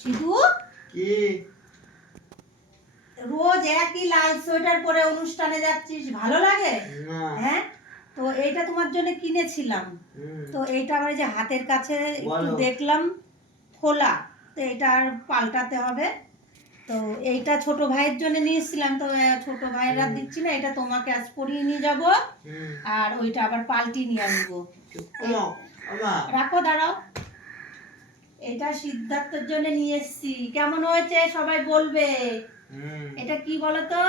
সিধু, কি রোজ একই লাল সোয়েটার পরে অনুষ্ঠানে যাচ্ছিস, ভালো লাগে? না। হ্যাঁ, তো এইটা তোমার জন্য কিনেছিলাম। তো এইটা আমার এই যে হাতের কাছে একটু বলো। দেখলাম খোলা, তো এটা আর পাল্টাতে হবে। তো এইটা ছোট ভাইয়ের জন্য নিয়েছিলাম, তো ছোট ভাইয়ের আর দিচ্ছি না, এটা তোমাকে আজ পরিয়ে নিয়ে যাব, আর ওইটা আবার পাল্টিয়ে নিয়ে আসবো। রাখো, দাঁড়াও। এটা সিদ্ধার্থের জন্য নিয়ে এসেছি, কেমন হয়েছে সবাই বলবে। এটা কি বলতো?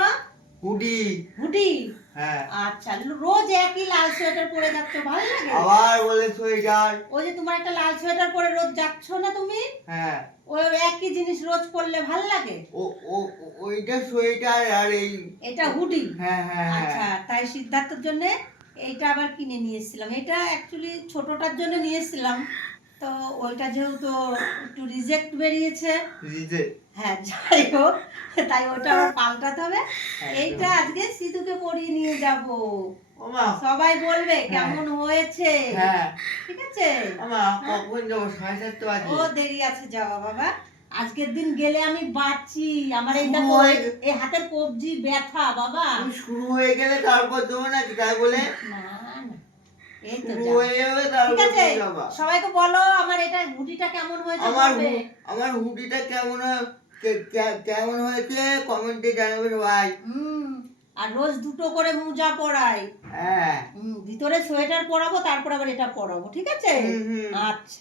হুডি। হুডি? হ্যাঁ। আচ্ছা, রোজ একই লাল সোয়েটার পরে যাচ্ছ, ভালো লাগে? আবার বলে সোয়েটার। ওই যে তোমার একটা লাল সোয়েটার পরে রোজ যাচ্ছ না তুমি? হ্যাঁ। ওই একই জিনিস রোজ পরলে ভালো লাগে? ও ও ওইটা সোয়েটার আর এই এটা হুডি। হ্যাঁ হ্যাঁ। আচ্ছা, তাই সিদ্ধার্থের জন্য এইটা আবার কিনে নিয়ে এসেছিলাম। এটা অ্যাকচুয়ালি ছোটটার জন্য নিয়ে এসেছিলাম, তো ওইটা যেহেতু একটু রিজেক্ট বেরিয়েছে, হ্যাঁ যাই হোক, তাই ওটা আবার পাল্টাতে হবে। এইটা আজকে সিধুকে পরিয়ে নিয়ে যাব, সবাই বলবে কেমন হয়েছে। ঠিক আছে? কখন যাবো? 7:30 বাজে। ও দেরি আছে, যাওয়া বাবা। আজকের দিন গেলে আমি বাঁচি, আমার এই হাতের কবজি ব্যথা বাবা। শুরু হয়ে গেলে তারপর দেবো নাকি, তাই বলে? না না, এই তো শুরু হয়ে যাবে তারপর ঠিক আছে, যাবা। সবাইকে বলো আমার এটা হুডিটা কেমন হয়েছে। আমার হুডিটা কেমন হয়েছে কমেন্টে জানাবে সবাই। আর রোজ দুটো করে মোজা পরাই। হ্যাঁ। ভিতরে সোয়েটার পরাবো, তারপর আবার এটা পরাবো, ঠিক আছে? আচ্ছা।